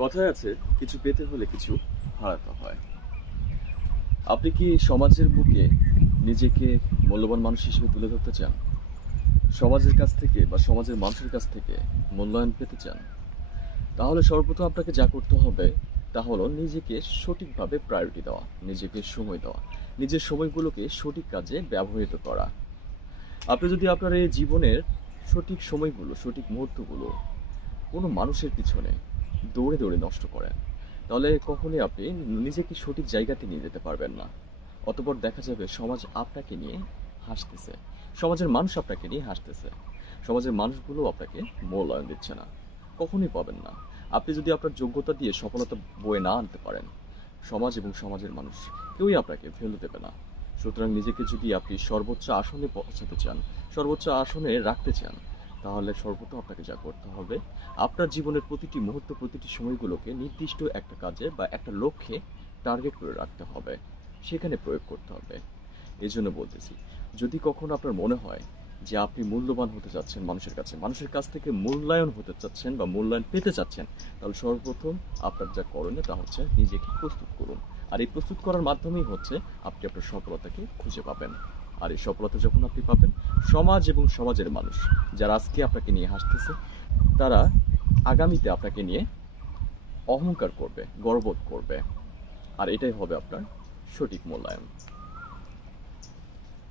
কথায় আছে, কিছু পেতে হলে কিছু হারাতে হয়। আপনি কি সমাজের বুকে নিজেকে মূল্যবান মানুষ হিসেবে তুলে ধরতে চান? সমাজের কাছ থেকে বা সমাজের মানুষের কাছ থেকে মূল্যায়ন পেতে চান? তাহলে সর্বপ্রথম আপনাকে যা করতে হবে তা হলো নিজেকে সঠিকভাবে প্রায়োরিটি দেওয়া, নিজেকে সময় দেওয়া, নিজের সময়গুলোকে সঠিক কাজে ব্যবহৃত করা। আপনি যদি আপনার এই জীবনের সঠিক সময়গুলো, সঠিক মুহূর্তগুলো কোনো মানুষের পিছনে দৌড়ে দৌড়ে নষ্ট করেন, তাহলে কখনোই আপনি নিজেকে সঠিক জায়গাতে নিয়ে যেতে পারবেন না। অতঃপর দেখা যাবে সমাজ আপনাকে নিয়ে হাসতেছে, সমাজের মানুষ আপনাকে নিয়ে হাসতেছে, সমাজের মানুষগুলো আপনাকে মূল্যায়ন দিচ্ছে না, কখনোই পাবেন না। আপনি যদি আপনার যোগ্যতা দিয়ে সফলতা বয়ে না আনতে পারেন, সমাজ এবং সমাজের মানুষ কেউই আপনাকে ভ্যালু দেবে না। সুতরাং নিজেকে যদি আপনি সর্বোচ্চ আসনে পৌঁছাতে চান, সর্বোচ্চ আসনে রাখতে চান, তাহলে সর্বপ্রথম আপনাকে যা করতে হবে, আপনার জীবনের প্রতিটি মুহূর্ত, প্রতিটি সময়গুলোকে নির্দিষ্ট একটা কাজে বা একটা লক্ষ্যে টার্গেট করে রাখতে হবে, সেখানে প্রয়োগ করতে হবে। এই জন্য বলতেছি, যদি কখনো আপনার মনে হয় যে আপনি মূল্যবান হতে চাচ্ছেন মানুষের কাছে, মানুষের কাছ থেকে মূল্যায়ন হতে চাচ্ছেন বা মূল্যায়ন পেতে চাচ্ছেন, তাহলে সর্বপ্রথম আপনার যা করণীয় তা হচ্ছে নিজেকে প্রস্তুত করুন। আর এই প্রস্তুত করার মাধ্যমেই হচ্ছে আপনি আপনার সফলতাকে খুঁজে পাবেন। আর এই সফলতা যখন আপনি পাবেন, সমাজ এবং সমাজের মানুষ যারা আজকে আপনাকে নিয়ে হাসতেছে, তারা আগামীতে আপনাকে নিয়ে অহংকার করবে, গর্ববোধ করবে। আর এটাই হবে আপনার সঠিক মূল্যায়ন।